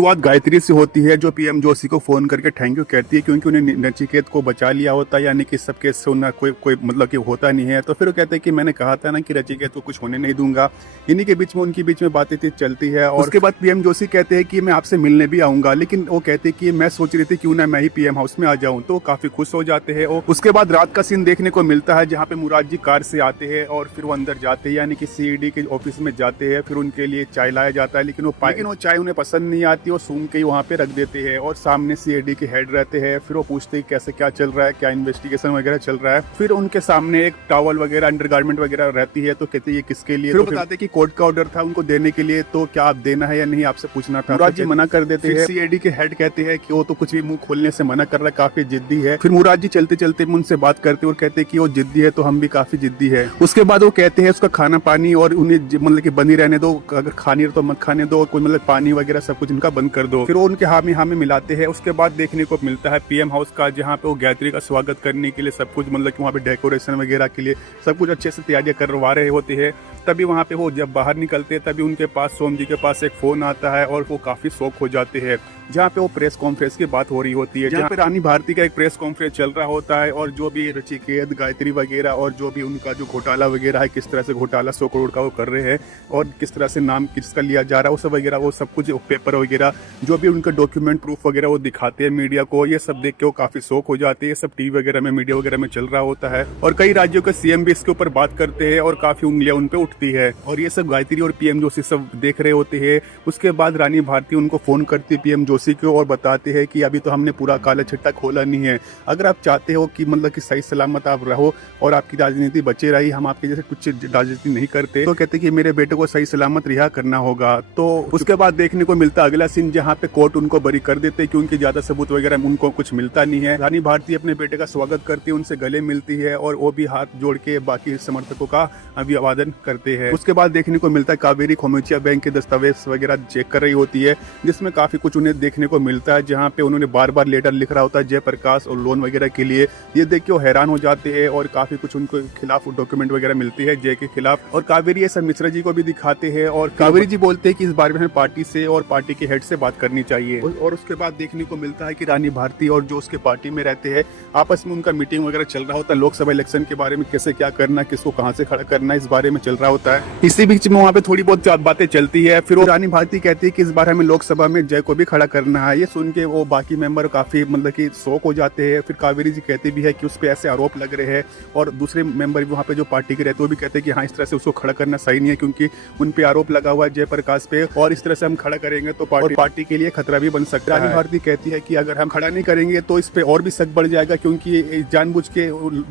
शुरुआत गायत्री से होती है जो पीएम जोशी को फोन करके थैंक यू कहती है क्योंकि उन्हें नचिकेत को बचा लिया होता है, यानी कि सबके से उन्हें कोई मतलब कि होता नहीं है। तो फिर वो कहते हैं कि मैंने कहा था ना कि नचिकेत को कुछ होने नहीं दूंगा। इन्हीं के बीच में उनकी बीच में बातें चलती है और उसके बाद पीएम जोशी कहते हैं कि मैं आपसे मिलने भी आऊंगा, लेकिन वो कहते हैं कि मैं सोच रही थी क्यों ना मैं ही पीएम हाउस में आ जाऊं। तो काफी खुश हो जाते हैं। और उसके बाद रात का सीन देखने को मिलता है जहाँ पे मुराद जी कार से आते हैं और फिर वो अंदर जाते हैं, यानी कि सीईडी के ऑफिस में जाते हैं। फिर उनके लिए चाय लाया जाता है, लेकिन वो चाय उन्हें पसंद नहीं आती। वो सूंघ के वहाँ पे रख देते हैं और सामने सीआईडी के हेड रहते हैं। फिर वो पूछते हैं कैसे क्या चल रहा है, क्या इन्वेस्टिगेशन वगैरह चल रहा है। फिर उनके सामने एक टॉवल वगैरह अंडरगारमेंट वगैरह रहती है। तो कहते हैं ये किसके लिए। फिर बताते हैं कि कोर्ट का ऑर्डर था उनको देने के लिए, तो क्या आप देना है या नहीं, आपसे पूछना था। मुराद जी मना कर देते हैं। सीआईडी के हेड कहते हैं कि वो तो कुछ भी मुंह खोलने से मना कर रहा है, काफी जिद्दी है। फिर मुराद जी चलते चलते उनसे बात करते और कहते हैं कि वो जिद्दी है तो हम भी काफी जिद्दी है। उसके बाद वो कहते हैं उसका खाना पानी और उन्हें मतलब कि बनी रहने दो, अगर खानी तो मत खाने दो, कोई मतलब पानी वगैरह सब कुछ उनका बंद कर दो। फिर वो उनके हामी मिलाते हैं। उसके बाद देखने को मिलता है पीएम हाउस का, जहाँ पे वो गायत्री का स्वागत करने के लिए सब कुछ मतलब कि वहाँ पे डेकोरेशन वगैरह के लिए सब कुछ अच्छे से तैयारियां करवा रहे होते हैं। तभी वहाँ पे वो जब बाहर निकलते हैं तभी उनके पास सोम जी के पास एक फोन आता है और वो काफी शॉक हो जाते हैं, जहाँ पे वो प्रेस कॉन्फ्रेंस की बात हो रही होती है, जहाँ पे रानी भारती का एक प्रेस कॉन्फ्रेंस चल रहा होता है और जो भी नचिकेत गायत्री वगैरह और जो भी उनका जो घोटाला वगैरह है, किस तरह से घोटाला 100 करोड़ का वो कर रहे हैं और किस तरह से नाम किसका लिया जा रहा है, वो सब वगैरह वो सब कुछ पेपर वगैरह जो भी उनका डॉक्यूमेंट प्रूफ वगैरह वो दिखाते हैं मीडिया को। ये सब देख के वो काफी शौक हो जाते हैं। सब टीवी वगैरह में मीडिया वगैरह में चल रहा होता है और कई राज्यों के सीएम भी इसके ऊपर बात करते हैं और काफी उंगलियां उन पे उठती है और ये सब गायत्री और पीएम जोशी सब देख रहे होते हैं। उसके बाद रानी भारती उनको फोन करती है पीएम जोशी को और बताते हैं कि अभी तो हमने पूरा काला चिट्टा खोला नहीं है, अगर आप चाहते हो कि मतलब कि सही सलामत आप रहो और आपकी राजनीति बचे रही, हम आपके जैसे कुछ राजनीति नहीं करते, तो कहते कि मेरे बेटे को सही सलामत रिहा करना होगा। तो उसके बाद देखने को मिलता अगला सीन जहाँ पे कोर्ट उनको बरी कर देते क्योंकि ज्यादा सबूत वगैरह उनको कुछ मिलता नहीं है। रानी भारती अपने बेटे का स्वागत करती है, उनसे गले मिलती है और वो भी हाथ जोड़ के बाकी समर्थकों का अभिवादन करते हैं। उसके बाद देखने को मिलता है कावेरी खोमेचिया बैंक के दस्तावेज वगैरह चेक कर रही होती है, जिसमें काफी कुछ उन्हें देखने को मिलता है, जहाँ पे उन्होंने बार बार लेटर लिख रहा होता है जयप्रकाश और लोन वगैरह के लिए। ये देख के वो हैरान हो जाते हैं और काफी कुछ उनको खिलाफ डॉक्यूमेंट वगैरह मिलती है जय के खिलाफ। और कावेरी ऐसा मिश्रा जी को भी दिखाते हैं और कावेरी जी बोलते हैं कि इस बारे में हमें पार्टी से और पार्टी के हेड से बात करनी चाहिए। और उसके बाद देखने को मिलता है कि रानी भारती और जो उसके पार्टी में रहते हैं आपस में उनका मीटिंग वगैरह चल रहा होता है, लोकसभा इलेक्शन के बारे में कैसे क्या करना, किसको कहाँ से खड़ा करना, इस बारे में चल रहा होता है। इसी बीच में वहाँ पे थोड़ी बहुत बातें चलती है। फिर वो रानी भारती कहती है कि इस बार हमें लोकसभा में जय को भी खड़ा करना है। ये सुन के वो बाकी मेंबर काफी मतलब कि शौक हो जाते हैं। फिर कावेरी जी कहते भी है कि उस पर ऐसे आरोप लग रहे हैं और दूसरे मेंबर भी वहाँ पे जो पार्टी के रहते हैं वो भी कहते हैं कि हाँ इस तरह से उसको खड़ा करना सही नहीं है क्योंकि उन पे आरोप लगा हुआ है जयप्रकाश पे और इस तरह से हम खड़ा करेंगे तो पार्टी के लिए खतरा भी बन सकता है। रानी भारती कहती है कि अगर हम खड़ा नहीं करेंगे तो इस पे और भी शक बढ़ जाएगा क्योंकि जानबूझ के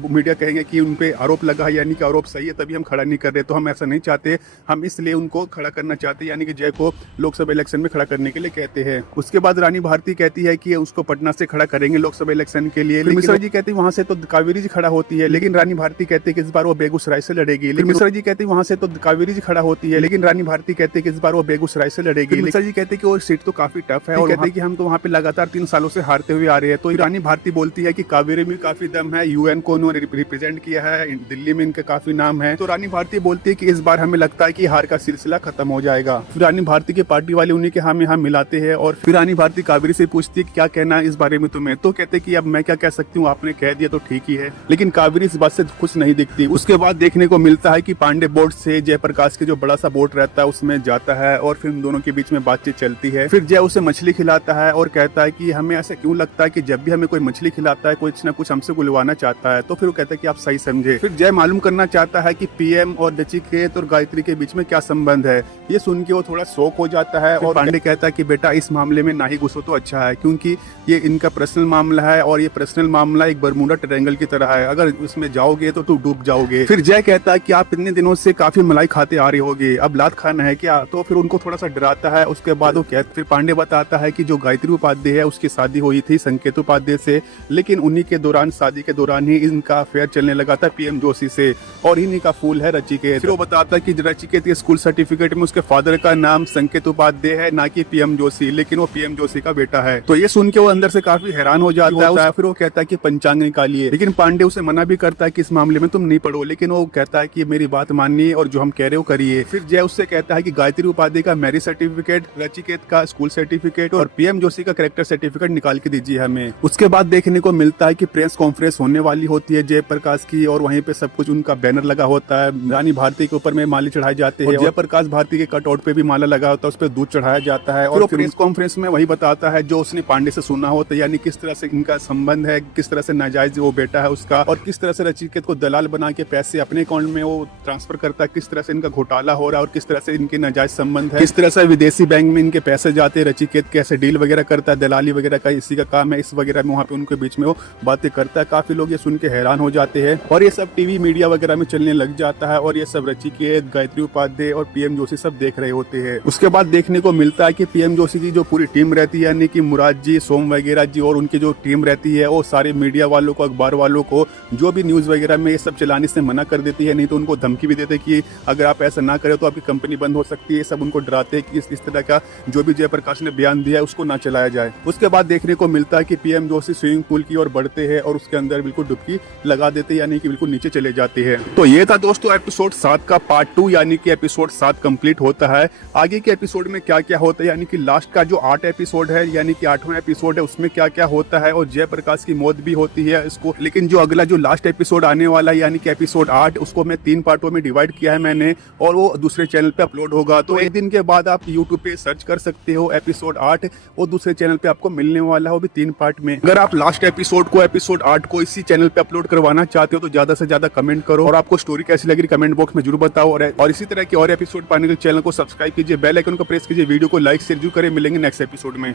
मीडिया कहेंगे कि उन पे आरोप लगा है यानी कि आरोप सही है तभी हम खड़ा नहीं कर रहे, तो हम ऐसा नहीं चाहते, हम इसलिए उनको खड़ा करना चाहते हैं, यानी कि जय को लोकसभा इलेक्शन में खड़ा करने के लिए कहते हैं। उसके बाद रानी भारती कहती है कि उसको पटना से खड़ा करेंगे लोकसभा इलेक्शन के लिए। मिश्रा जी कहती है वहां से तो कावेरी जी खड़ा होती है, लेकिन रानी भारती कहती है कि इस बार वो बेगूसराय से लड़ेगी। लेकिन मिश्रा जी कहती है वहां से तो कावेरी जी खड़ा होती है, लेकिन रानी भारती कहती है कि इस बार वो बेगूसराय से लड़ेगी। मिश्रा जी कहते हैं कि वो सीट तो काफी टफ है और कहते हैं कि हम तो वहाँ पे लगातार 3 सालों से हारते हुए आ रहे हैं। तो रानी भारती बोलती है कि कावेरी में काफी दम है, यूएन को उन्होंने रिप्रेजेंट किया है, दिल्ली में इनका काफी नाम है। तो रानी भारती बोलती है कि इस बार हमें लगता है कि हार का सिलसिला खत्म हो जाएगा। फिर रानी भारती के पार्टी वाले उन्हीं के हम यहाँ मिलाते हैं और फिर रानी भारती कावेरी से पूछती है कि क्या कहना है इस बारे में तुम्हें। तो कहते हैं कि अब मैं क्या कह सकती हूँ, आपने कह दिया तो ठीक ही है, लेकिन कावेरी इस बात से खुश नहीं दिखती। उसके बाद देखने को मिलता है कि पांडे बोर्ड से जयप्रकाश के जो बड़ा सा बोट रहता है उसमें जाता है और फिर उन दोनों के बीच में बातचीत चलती है। फिर जय उसे मछली खिलाता है और कहता है कि हमें ऐसा क्यों लगता है कि जब भी हमें कोई मछली खिलाता है कुछ ना कुछ हमसे बुलवाना चाहता है। तो फिर वो कहता है कि आप सही समझे। फिर जय मालूम करना चाहता है कि पीएम और नचिकेत और गायत्री के बीच में क्या संबंध है। ये सुन के वो थोड़ा शौक हो जाता है और पांडे कहता है कि बेटा इस मामले में ना ही घुसो तो अच्छा है क्योंकि ये इनका पर्सनल मामला है और ये पर्सनल मामला एक बरमूडा ट्रायंगल की तरह है, अगर उसमें जाओगे तो तू डूब जाओगे। फिर जय कहता है कि आप इतने दिनों से काफी मलाई खाते आ रहे होगे, अब लात खाना है क्या। तो फिर उनको थोड़ा सा डराता है। उसके बाद वो कहता फिर पांडे बताता है कि जो गायत्री उपाध्याय है उसकी शादी हुई थी संकेत उपाध्याय से, लेकिन उन्हीं के दौरान शादी के दौरान ही इनका अफेयर चलने लगा था पीएम जोशी से और इन्हीं का फूल है रचिकेत। फिर वो बताता है कि रचिकेत के स्कूल सर्टिफिकेट में उसके फादर का नाम संकेत उपाध्याय है ना कि पीएम जोशी, लेकिन वो पीएम जोशी का बेटा है। तो ये सुन के वो अंदर से काफी हैरान हो जाता है। फिर वो कहता है कि पंचांग निकालिए, लेकिन पांडे उसे मना भी करता है कि इस मामले में तुम नहीं पढ़ो, लेकिन वो कहता है कि मेरी बात मानिए और जो हम कह रहे हो करिए। फिर जय उससे कहता है कि गायत्री उपाध्याय का मैरिज सर्टिफिकेट, रचिकेत का का स्कूल सर्टिफिकेट और पीएम जोशी का कैरेक्टर सर्टिफिकेट निकाल के दीजिए हमें। उसके बाद देखने को मिलता है कि प्रेस कॉन्फ्रेंस होने वाली होती है जयप्रकाश की, और वहीं पे सब कुछ उनका बैनर लगा होता है। रानी भारती के ऊपर में माले चढ़ाए जाते हैं, जयप्रकाश भारती के कटआउट पे भी माला लगा होता है, उस पर दूध चढ़ाया जाता है। और प्रेस कॉन्फ्रेंस में वही बताता है जो उसने पांडे से सुना होता है, यानी किस तरह से इनका संबंध है, किस तरह से नाजायज वो बेटा है उसका, और किस तरह से रचिकेत को दलाल बना के पैसे अपने अकाउंट में वो ट्रांसफर करता है, किस तरह से इनका घोटाला हो रहा है और किस तरह से इनके नाजायज संबंध है, किस तरह से विदेशी बैंक में इनके पैसे जाते हैं, रचिकेत कैसे डील वगैरह करता है, दलाली वगैरह का इसी का काम है, इस वगैरह में वहाँ पे उनके बीच में वो बातें करता है। काफी लोग ये सुन के हैरान हो जाते हैं और ये सब टीवी मीडिया वगैरह में चलने लग जाता है, और ये सब रचिकेत, गायत्री उपाध्याय और पीएम जोशी सब देख रहे होते हैं। उसके बाद देखने को मिलता है कि पीएम जोशी की जो पूरी टीम रहती है, यानी कि मुराद जी, सोम वगैरह जी और उनकी जो टीम रहती है, वो सारे मीडिया वालों को, अखबार वालों को जो भी न्यूज वगैरह में ये सब चलाने से मना कर देती है, नहीं तो उनको धमकी भी देते कि अगर आप ऐसा ना करें तो आपकी कंपनी बंद हो सकती है। सब उनको डराते हैं कि इस तरह का जो भी जयप्रकाश ने बयान दिया है उसको ना चलाया जाए। उसके बाद देखने को मिलता है कि पीएम जोशी स्विमिंग पूल की ओर बढ़ते हैं और उसके अंदर बिल्कुल डुबकी लगा देते हैं, यानी कि बिल्कुल नीचे चले जाते हैं। तो ये था दोस्तों एपिसोड 7 का पार्ट 2, यानी कि एपिसोड 7 कंप्लीट होता है। आगे के एपिसोड में क्या क्या होता है, यानी कि लास्ट का जो 8 एपिसोड है, यानी कि 8वां एपिसोड है, उसमें क्या क्या होता है, और जयप्रकाश की मौत भी होती है इसको। लेकिन जो अगला जो लास्ट एपिसोड आने वाला है, यानी कि एपिसोड 8, उसको मैं 3 पार्टों में डिवाइड किया है मैंने, और वो दूसरे चैनल पे अपलोड होगा। तो एक दिन के बाद आप यूट्यूब पे सर्च कर सकते हो एपिसोड 8, वो दूसरे चैनल पे आपको मिलने वाला है, वो भी 3 पार्ट में। अगर आप लास्ट एपिसोड को, एपिसोड 8 को इसी चैनल पे अपलोड करवाना चाहते हो तो ज्यादा से ज्यादा कमेंट करो, और आपको स्टोरी कैसी लगी कमेंट बॉक्स में जरूर बताओ। और इसी तरह के और एपिसोड पाने के चैनल को सब्सक्राइब कीजिए, बेल आइकन को प्रेस कीजिए, वीडियो को लाइक शेयर जरूर करें। मिलेंगे नेक्स्ट एपिसोड में।